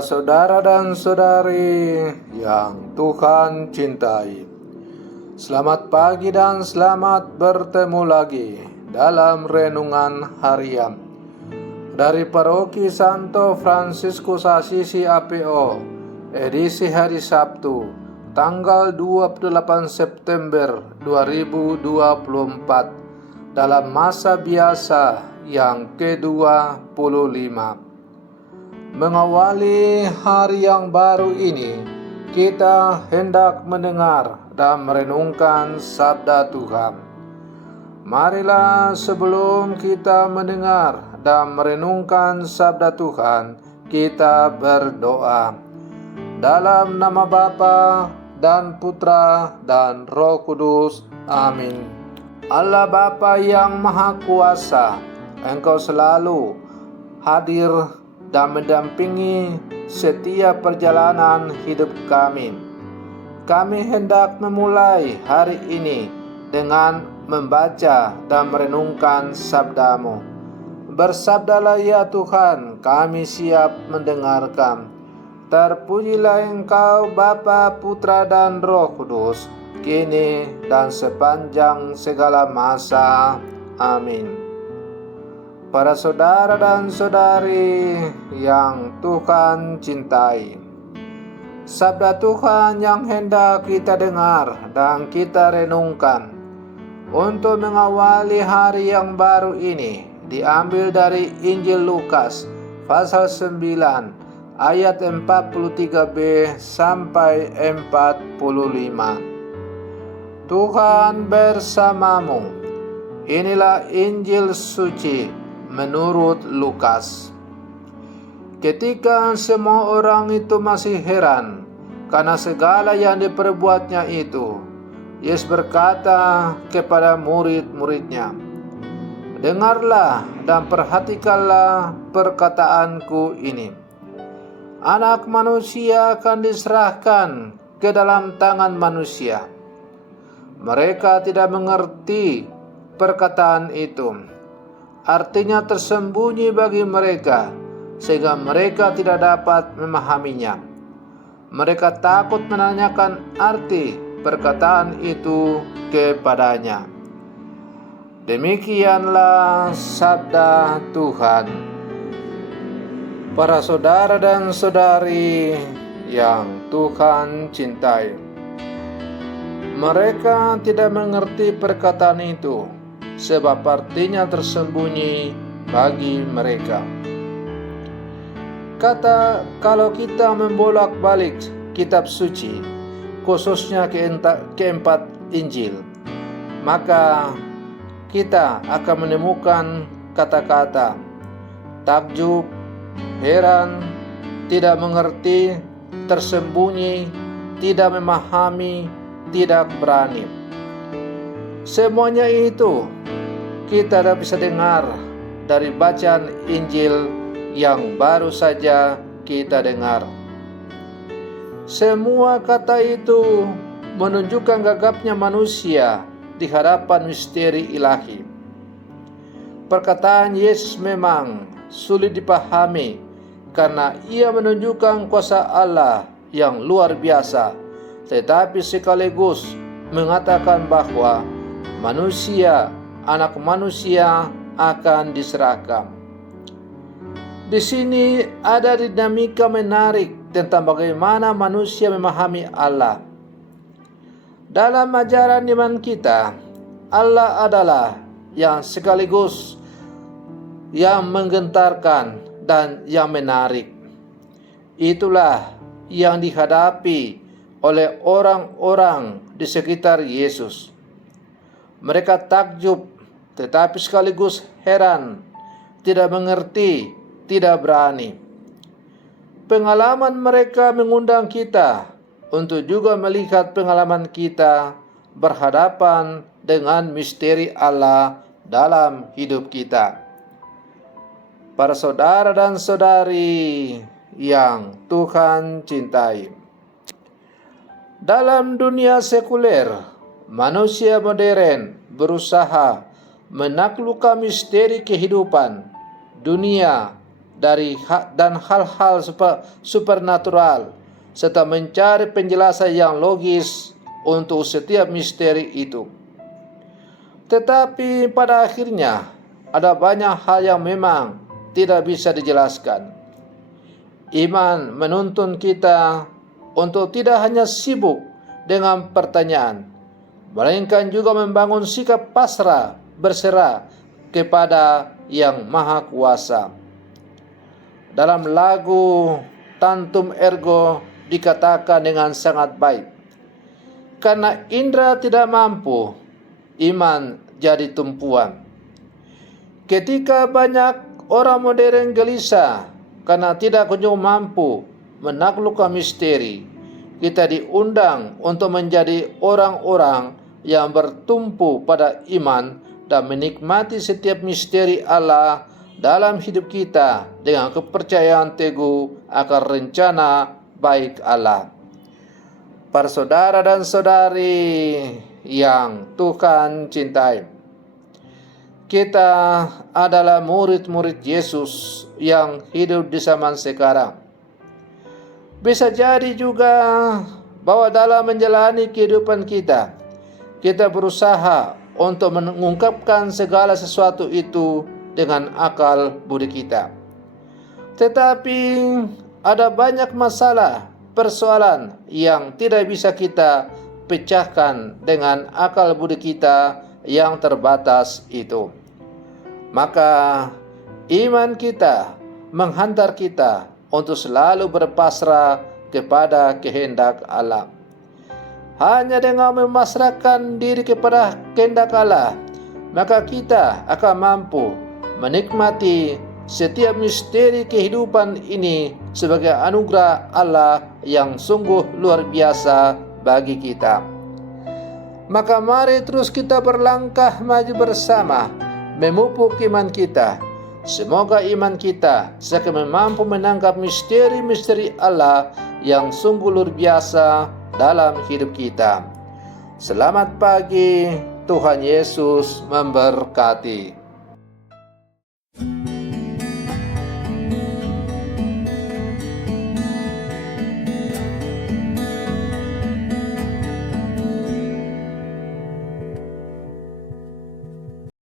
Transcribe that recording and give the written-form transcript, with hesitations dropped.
Saudara dan saudari yang Tuhan cintai, selamat pagi dan selamat bertemu lagi dalam renungan harian dari Paroki Santo Fransiskus Assisi APO, edisi hari Sabtu, tanggal 28 September 2024, dalam masa biasa yang ke-25. Mengawali hari yang baru ini, kita hendak mendengar dan merenungkan sabda Tuhan. Marilah sebelum kita mendengar dan merenungkan sabda Tuhan, kita berdoa. Dalam nama Bapa dan Putra dan Roh Kudus. Amin. Allah Bapa yang Maha Kuasa, Engkau selalu hadir dan mendampingi setiap perjalanan hidup kami. Kami hendak memulai hari ini dengan membaca dan merenungkan sabda-Mu. Bersabdalah ya Tuhan, kami siap mendengarkan. Terpujilah Engkau Bapa, Putra dan Roh Kudus, kini dan sepanjang segala masa. Amin. Para saudara dan saudari yang Tuhan cintai, sabda Tuhan yang hendak kita dengar dan kita renungkan untuk mengawali hari yang baru ini diambil dari Injil Lukas pasal 9 ayat 43b sampai 45. Tuhan bersamamu. Inilah Injil suci menurut Lukas. Ketika semua orang itu masih heran karena segala yang diperbuatnya itu, Yesus berkata kepada murid-muridnya, "Dengarlah dan perhatikanlah perkataanku ini. Anak manusia akan diserahkan ke dalam tangan manusia." Mereka tidak mengerti perkataan itu. Artinya tersembunyi bagi mereka, sehingga mereka tidak dapat memahaminya. Mereka takut menanyakan arti perkataan itu kepadanya. Demikianlah sabda Tuhan. Para saudara dan saudari yang Tuhan cintai, mereka tidak mengerti perkataan itu, sebab artinya tersembunyi bagi mereka. Kalau kita membolak-balik kitab suci, khususnya keempat Injil, maka kita akan menemukan kata-kata takjub, heran, tidak mengerti, tersembunyi, tidak memahami, tidak berani. Semuanya itu kita bisa dengar dari bacaan Injil yang baru saja kita dengar. Semua kata itu menunjukkan gagapnya manusia di hadapan misteri ilahi. Perkataan Yesus memang sulit dipahami karena ia menunjukkan kuasa Allah yang luar biasa, tetapi sekaligus mengatakan bahwa anak manusia akan diserahkan. Di sini ada dinamika menarik tentang bagaimana manusia memahami Allah. Dalam ajaran iman kita, Allah adalah yang sekaligus yang menggentarkan dan yang menarik. Itulah yang dihadapi oleh orang-orang di sekitar Yesus. Mereka takjub, tetapi sekaligus heran, tidak mengerti, tidak berani. Pengalaman mereka mengundang kita untuk juga melihat pengalaman kita berhadapan dengan misteri Allah dalam hidup kita. Para saudara dan saudari yang Tuhan cintai, dalam dunia sekuler, manusia modern berusaha menaklukkan misteri kehidupan, dunia, dan hal-hal supernatural, serta mencari penjelasan yang logis untuk setiap misteri itu. Tetapi pada akhirnya ada banyak hal yang memang tidak bisa dijelaskan. Iman menuntun kita untuk tidak hanya sibuk dengan pertanyaan, melainkan juga membangun sikap pasrah berserah kepada Yang Maha Kuasa. Dalam lagu Tantum Ergo dikatakan dengan sangat baik, karena indera tidak mampu, iman jadi tumpuan. Ketika banyak orang modern gelisah karena tidak kunjung mampu menaklukkan misteri, kita diundang untuk menjadi orang-orang yang bertumpu pada iman dan menikmati setiap misteri Allah dalam hidup kita dengan kepercayaan teguh akan rencana baik Allah. Para saudara dan saudari yang Tuhan cintai, kita adalah murid-murid Yesus yang hidup di zaman sekarang. Bisa jadi juga bahwa dalam menjalani kehidupan kita berusaha untuk mengungkapkan segala sesuatu itu dengan akal budi kita. Tetapi ada banyak masalah, persoalan yang tidak bisa kita pecahkan dengan akal budi kita yang terbatas itu. Maka iman kita menghantar kita untuk selalu berpasrah kepada kehendak Allah. Hanya dengan memasrahkan diri kepada kehendak Allah, maka kita akan mampu menikmati setiap misteri kehidupan ini sebagai anugerah Allah yang sungguh luar biasa bagi kita. Maka mari terus kita berlangkah maju bersama, memupuk iman kita. Semoga iman kita seakan mampu menangkap misteri-misteri Allah yang sungguh luar biasa dalam hidup kita. Selamat pagi, Tuhan Yesus memberkati.